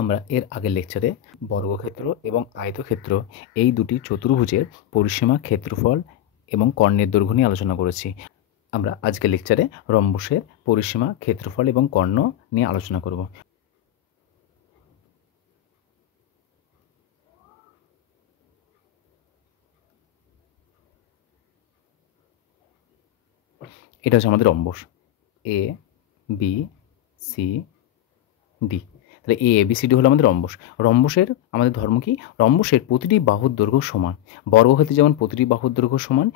আমরা এর আগের লেকচারে বর্গক্ষেত্র এবং আয়তক্ষেত্র এই দুটি চতুর্ভুজের পরিসীমা, ক্ষেত্রফল এবং কর্ণের দৈর্ঘ্য নিয়ে আলোচনা করেছি। আমরা আজকের লেকচারে রম্বসের পরিসীমা, ক্ষেত্রফল এবং কর্ণ নিয়ে আলোচনা করব। এটা হচ্ছে আমাদের rhombus A B C D. তাহলে ABCD হলো আমাদের রম্বস। রম্বসের আমাদের ধর্ম কি? রম্বসের প্রতিটি বাহুর দৈর্ঘ্য সমান। বর্গক্ষেত্রে যেমন প্রতিটি বাহুর দৈর্ঘ্য সমান,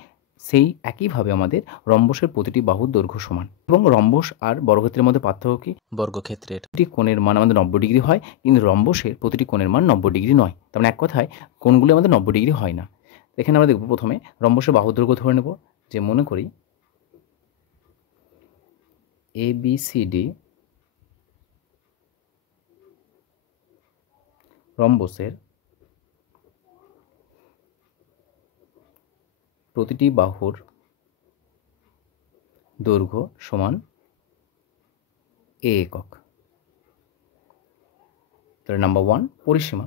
সেই একইভাবে আমাদের রম্বসের প্রতিটি বাহুর দৈর্ঘ্য সমান। এবং রম্বস আর বর্গক্ষেত্রের মধ্যে পার্থক্য কি? বর্গক্ষেত্রের প্রতিটি কোণের মান আমাদের 90 ডিগ্রি হয়, কিন্তু রম্বসের প্রতিটি কোণের মান 90 ডিগ্রি নয়। তার মানে এক কথায় কোণগুলো আমাদের 90 ডিগ্রি হয় না। এখানে আমরা দেখব প্রথমে রম্বসের বাহুর দৈর্ঘ্য ধরে নেব। যে মনে করি ABCD রম্বসের প্রতিটি বাহুর দৈর্ঘ্য সমান A একক। তাহলে নাম্বার 1 পরিসীমা।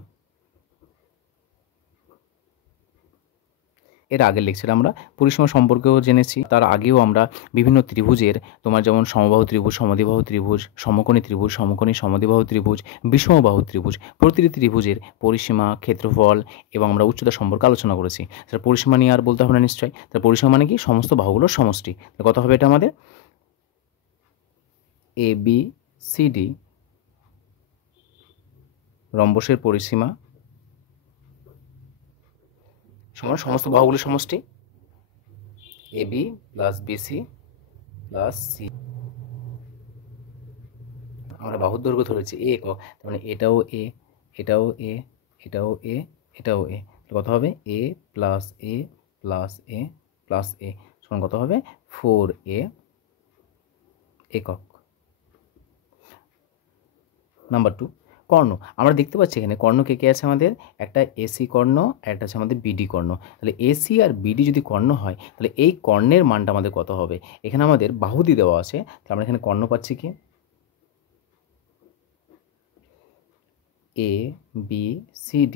এর আগের লেকচারে আমরা পরিসীমা সম্পর্কেও জেনেছি। তার আগেও আমরা বিভিন্ন ত্রিভুজের, তোমার যেমন সমবাহু ত্রিভুজ, সমদ্বিবাহু ত্রিভুজ, সমকোণী ত্রিভুজ, সমকোণী সমদ্বিবাহু ত্রিভুজ, বিষমবাহু ত্রিভুজ, প্রতিটি ত্রিভুজের পরিসীমা, ক্ষেত্রফল এবং আমরা উচ্চতা সম্পর্কে আলোচনা করেছি। তার পরিসীমা নিয়ে আর বলতে হবে না নিশ্চয়ই। তার পরিসীমা মানে কি? সমস্ত বাহুগুলোর সমষ্টি। কত হবে এটা আমাদের? ABCD রম্বসের পরিসীমা সমান সমস্ত বাহুগুলোর সমষ্টি AB plus BC plus C. আমরা বাহুর দৈর্ঘ্য ধরেছি A একক, তার মানে এটাও A, এটাও A, এটাও A, এটাও A। কত হবে? A plus A plus A plus A সমান কত হবে? 4A একক। নাম্বার 2 কর্ণ। আমরা দেখতে পাচ্ছি এখানে কর্ণ কে কে আছে আমাদের? একটা AC কর্ণ আর একটা আছে আমাদের BD কর্ণ। তাহলে AC আর BD যদি কর্ণ হয়, তাহলে এই কর্ণের মানটা আমাদের কত হবে? এখানে আমাদের বাহু দিয়ে দেওয়া আছে, তাহলে আমরা এখানে কর্ণ পাচ্ছি কি? ABCD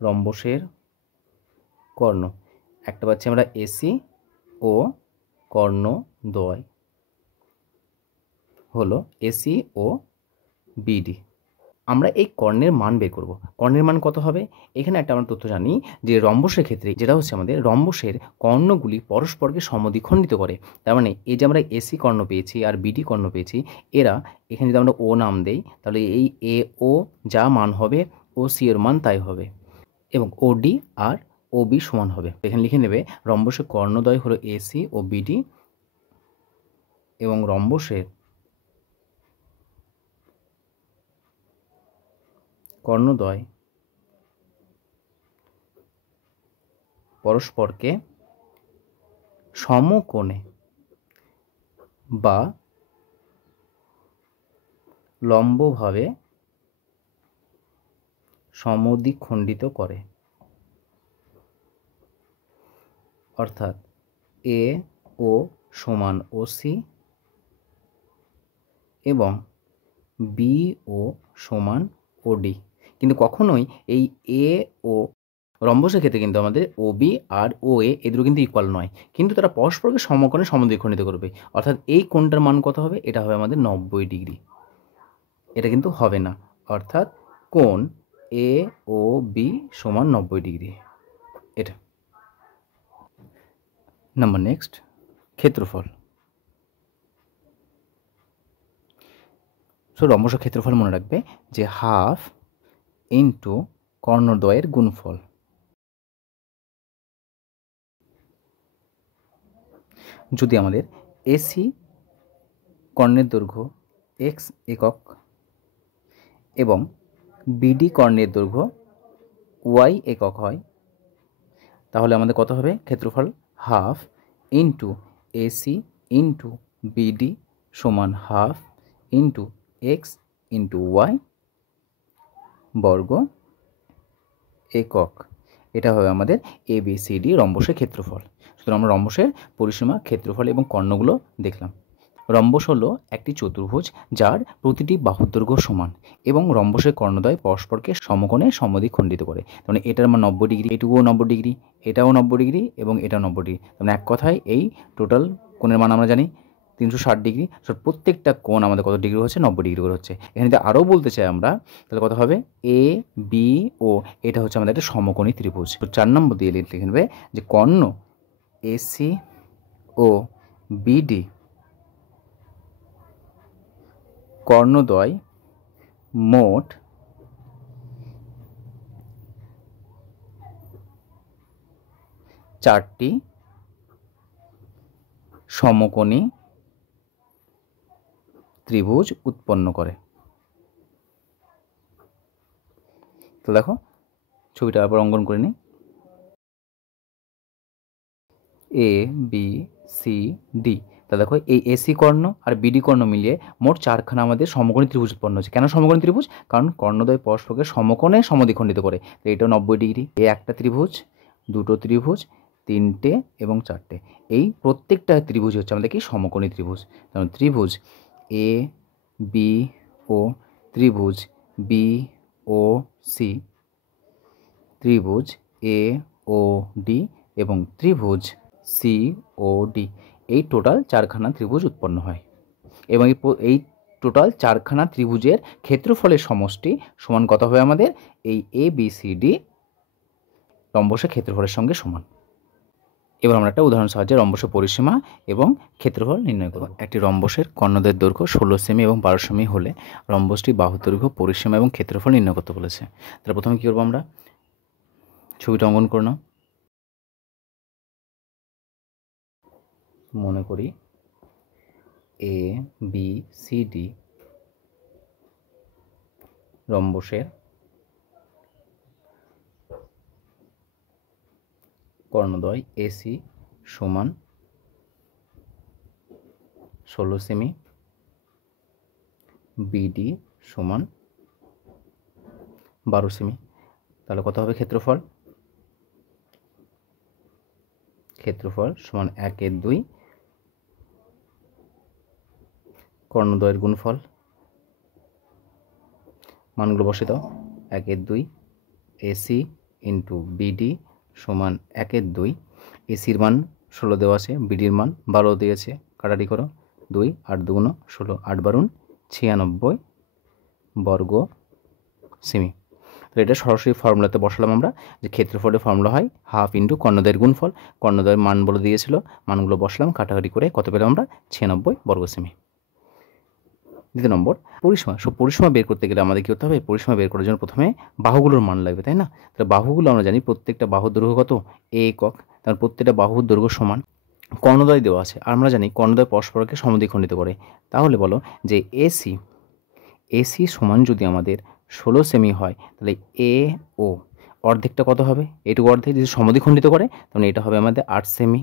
রম্বসের কর্ণ একটা পাচ্ছি আমরা AC ও কর্ণদ্বয় হলো AC ও BD। আমরা এই কর্ণের মান বের করব। কর্ণের মান কত হবে? এখানে একটা আমরা তথ্য জানি যে রম্বসের ক্ষেত্রে যেটা হচ্ছে আমাদের রম্বসের কর্ণগুলি পরস্পরকে সমদ্বিখণ্ডিত করে। তার মানে এই যে আমরা AC কর্ণ পেয়েছি আর BD কর্ণ পেয়েছি, এরা এখানে যদি আমরা O নাম দেই, তাহলে এই AO যা মান হবে OC এর মান তাই হবে, এবং OD আর OB সমান হবে। এখানে লিখে নেবে রম্বসের কর্ণদ্বয় হলো AC ও BD, এবং রম্বসের কর্ণদ্বয় পরস্পরকে সমকোণে বা লম্বভাবে সমদ্বিখণ্ডিত করে। অর্থাৎ AO সমান OC এবং BO সমান OD। কিন্তু কখনোই এই AO রম্বসের ক্ষেত্রে কিন্তু আমাদের OB আর OA এ দুটো কিন্তু ইকুয়াল নয়, কিন্তু তারা পরস্পরকে সমকোণে সমদ্বিখণ্ডিত করবে। অর্থাৎ এই কোণটার মান কত হবে? এটা হবে আমাদের 90 ডিগ্রি। এটা কিন্তু হবে না, অর্থাৎ কোণ AOB সমান 90 ডিগ্রি। এটা নাম্বার নেক্সট ক্ষেত্রফল। সো রম্বসের ক্ষেত্রফল মনে রাখবে যে হাফ ইন্টু কর্ণদ্বয়ের গুণফল। যদি আমাদের AC কর্ণের দৈর্ঘ্য X একক এবং BD কর্ণের দৈর্ঘ্য Y একক হয়, তাহলে আমাদের কত হবে ক্ষেত্রফল? Half into AC into BD সমান half into X into Y বর্গ একক। এটা হবে আমাদের ABCD রম্বসের ক্ষেত্রফল। সুতরাং আমরা রম্বসের পরিসীমা, ক্ষেত্রফল এবং কর্ণগুলো দেখলাম। রম্বস হলো একটি চতুর্ভুজ যার প্রতিটি বাহুর দৈর্ঘ্য সমান এবং রম্বসের কর্ণদ্বয় পরস্পরকে সমকোণে সমদ্বিখণ্ডিত করে। মানে এটার মান 90 ডিগ্রি, এটুকুও 90 ডিগ্রি, এটাও 90 ডিগ্রি এবং এটাও 90 ডিগ্রি। মানে এক কথায় এই টোটাল কোণের মান আমরা জানি 360 ডিগ্রি। সো প্রত্যেকটা কোণ আমাদের কত ডিগ্রি হচ্ছে? 90 ডিগ্রি করে হচ্ছে। এখানে যদি আরও বলতে চাই আমরা, তাহলে কত হবে? এ বি ও, এটা হচ্ছে আমাদের একটা সমকোণী ত্রিভুজ। তো 4 নম্বর দিয়ে লিখে নেবে যে কর্ণ এসি ও বিডি কর্ণদ্বয় মোট 4টি সমকোণী ত্রিভুজ উৎপন্ন করে। তো দেখো ছবিটা আবার অঙ্কন করে নিই। এ বি সি ডি। তা দেখো এই এসি কর্ণ আর বিডি কর্ণ মিলিয়ে মোট 4খানা আমাদের সমকোণী ত্রিভুজ উৎপন্ন হচ্ছে। কেন সমকোণী ত্রিভুজ? কারণ কর্ণদ্বয় পরস্পরকে সমকোণে সমদ্বিখণ্ডিত করে। তো এটাও 90 ডিগ্রি। এই একটা ত্রিভুজ, দুটো ত্রিভুজ, 3টে এবং 4টে। এই প্রত্যেকটা ত্রিভুজ হচ্ছে আমাদের কি? সমকোণী ত্রিভুজ। কারণ ত্রিভুজ এ বি ও, ত্রিভুজ বি ও সি, ত্রিভুজ এ ও ডি এবং ত্রিভুজ সি ও ডি, এই টোটাল 4খানা ত্রিভুজ উৎপন্ন হয়। এবং এই টোটাল 4খানা ত্রিভুজের ক্ষেত্রফলের সমষ্টি সমান কত হবে আমাদের? এই এ বি সি ডি রম্বসের ক্ষেত্রফলের সঙ্গে সমান। এবার আমরা একটা উদাহরণ সাহায্যে রম্বসের পরিসীমা এবং ক্ষেত্রফল নির্ণয় করব। একটি রম্বসের কর্ণদ্বয়ের দৈর্ঘ্য 16 সেমি এবং 12 সেমি হলে রম্বসটি বাহুর দৈর্ঘ্য, পরিসীমা এবং ক্ষেত্রফল নির্ণয় করতে বলেছে। তাহলে প্রথমে কী করবো? আমরা ছবিটা অঙ্কন করে নাও। মনে করি এ বি সি ডি রম্বসের কর্ণদ্বয় এসি সমান 16 সেমি, বিডি সমান 12 সেমি। তাহলে কত হবে ক্ষেত্রফল? ক্ষেত্রফল সমান 1/2 কর্ণদ্বয়ের গুণফল। মানগুলো বসে দাও। 1/2 এসি ইন্টু বিডি সমান 1/2। এসির মান 16 দেওয়া আছে, বিডির মান 12 দিয়েছে, কাটাকাটি করো। 2 8 2 16, 8 12 96 বর্গ সেমি। তো এটা সরাসরি ফর্মুলাতে বসালাম আমরা, যে ক্ষেত্রফলের ফর্মুলা হয় হাফ ইন্টু কর্ণদ্বয়ের গুণফল। কর্ণদ্বয়ের মান বলে দিয়েছিল, মানগুলো বসলাম, কাটাকাটি করে কত পেলাম আমরা? 96 বর্গ সেমি। দ্বিতীয় নম্বর পরিসীমা। সব পরিসীমা বের করতে গেলে আমাদের কী করতে হবে? পরিসীমা বের করার জন্য প্রথমে বাহুগুলোর মান লাগবে, তাই না? তাহলে বাহুগুলো আমরা জানি প্রত্যেকটা বাহুর দৈর্ঘ্য কত? একক। তার প্রত্যেকটা বাহুর দৈর্ঘ্য সমান। কর্ণদ্বয় দেওয়া আছে, আর আমরা জানি কর্ণদ্বয় পরস্পরকে সমদ্বিখণ্ডিত করে। তাহলে বলো যে এসি সমান যদি আমাদের 16 সেমি হয়, তাহলে এ ও অর্ধেকটা কত হবে? এটুকু অর্ধেক যদি সমদ্বিখণ্ডিত করে, তাহলে এটা হবে আমাদের 8 সেমি।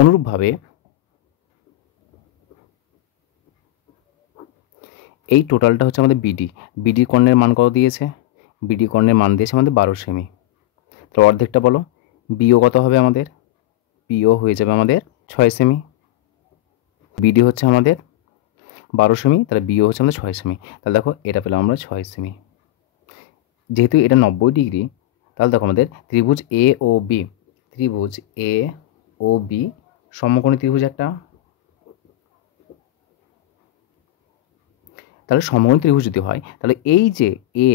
অনুরূপভাবে এই টোটালটা হচ্ছে আমাদের বিডি কর্ণের মান কত দিয়েছে? বিডি কর্ণের মান দিয়েছে আমাদের 12 সেমি। তো অর্ধেকটা বলো, বিও কত হবে আমাদের? বিও হয়ে যাবে আমাদের 6 সেমি। বিডি হচ্ছে আমাদের 12 সেমি, তাহলে বিও হচ্ছে আমাদের 6 সেমি। তাহলে দেখো এটা পেলাম আমরা 6 সেমি। যেহেতু এটা 90 ডিগ্রি, তাহলে দেখো আমাদের ত্রিভুজ এ ও বি, ত্রিভুজ এ ও বি সমকোণী ত্রিভুজ একটা। তাহলে সমকোণী ত্রিভুজ যদি হয়, তাহলে এই যে এ,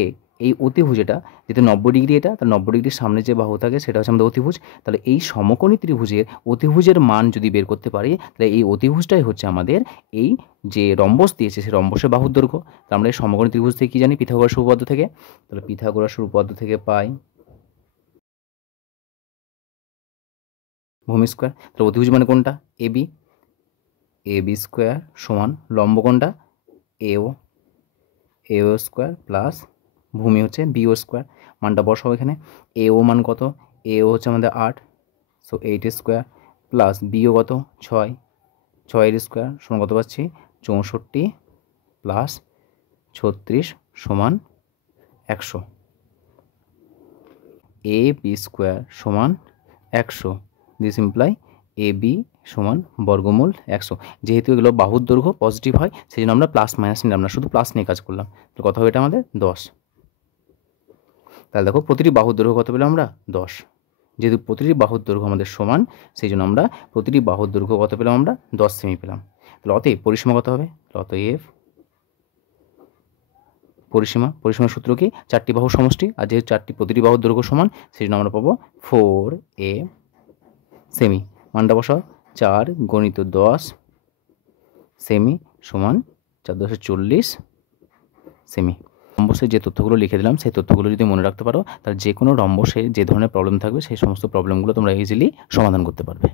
এই অতিভুজ, এটা যেহেতু 90 ডিগ্রি, এটা তার 90 ডিগ্রির সামনে যে বাহু থাকে সেটা হচ্ছে আমাদের অতিভুজ। তাহলে এই সমকোণী ত্রিভুজের অতিভুজের মান যদি বের করতে পারি, তাহলে এই অতিভুজটাই হচ্ছে আমাদের এই যে রম্বস দিয়েছে সেই রম্বসের বাহুর দৈর্ঘ্য। তাহলে আমরা এই সমকোণী ত্রিভুজ থেকে কী জানি? পিথাগোরাস উপপাদ্য থেকে। তাহলে পিথাগোরাস উপপাদ্য থেকে পাই ভূমি স্কোয়ার। তাহলে অতিভুজ মানে কোনটা? এবি। এবি স্কোয়ার সমান লম্ব কোনটা? এও স্কোয়ার প্লাস ভূমি হচ্ছে বিও স্কোয়ার। মানটা বসাবো এখানে। এও মান কত? এও হচ্ছে আমাদের 8, সো 8 স্কোয়ার প্লাস বিও কত? 6, 6 স্কোয়ার সমান কত পাচ্ছি? 64 প্লাস 36 সমান 100। এ বি স্কোয়ার সমান 100। দিস ইমপ্লাই এ বি সমান বর্গমূল 100। যেহেতু এগুলো বাহুর দৈর্ঘ্য পজিটিভ হয় সেই জন্য আমরা প্লাস মাইনাস নিলাম না, শুধু প্লাস নিয়ে কাজ করলাম। তো কত হবে এটা আমাদের 10। তাহলে দেখো প্রতিটি বাহুর দৈর্ঘ্য কত পেলাম আমরা 10। যেহেতু প্রতিটি বাহুর দৈর্ঘ্য আমাদের সমান সেই জন্য আমরা প্রতিটি বাহুর দৈর্ঘ্য কত পেলাম আমরা 10 সেমি পেলাম। তাহলে অতএব পরিসীমা কত হবে? অতএব পরিসীমার সূত্র কি? 4টি বাহুর সমষ্টি, আর যেহেতু প্রতিটি বাহুর দৈর্ঘ্য সমান সেই জন্য আমরা পাবো 4a সেমি। মানটা বসাও, 4 × 10 সেমি সমান 4×10 = 40 সেমি। রম্বসের যে তথ্যগুলো লিখে দিলাম সেই তথ্যগুলো যদি মনে রাখতে পারো তাহলে যে কোনো রম্বসে যে ধরনের প্রবলেম থাকবে সেই সমস্ত প্রবলেমগুলো তোমরা ইজিলি সমাধান করতে পারবে।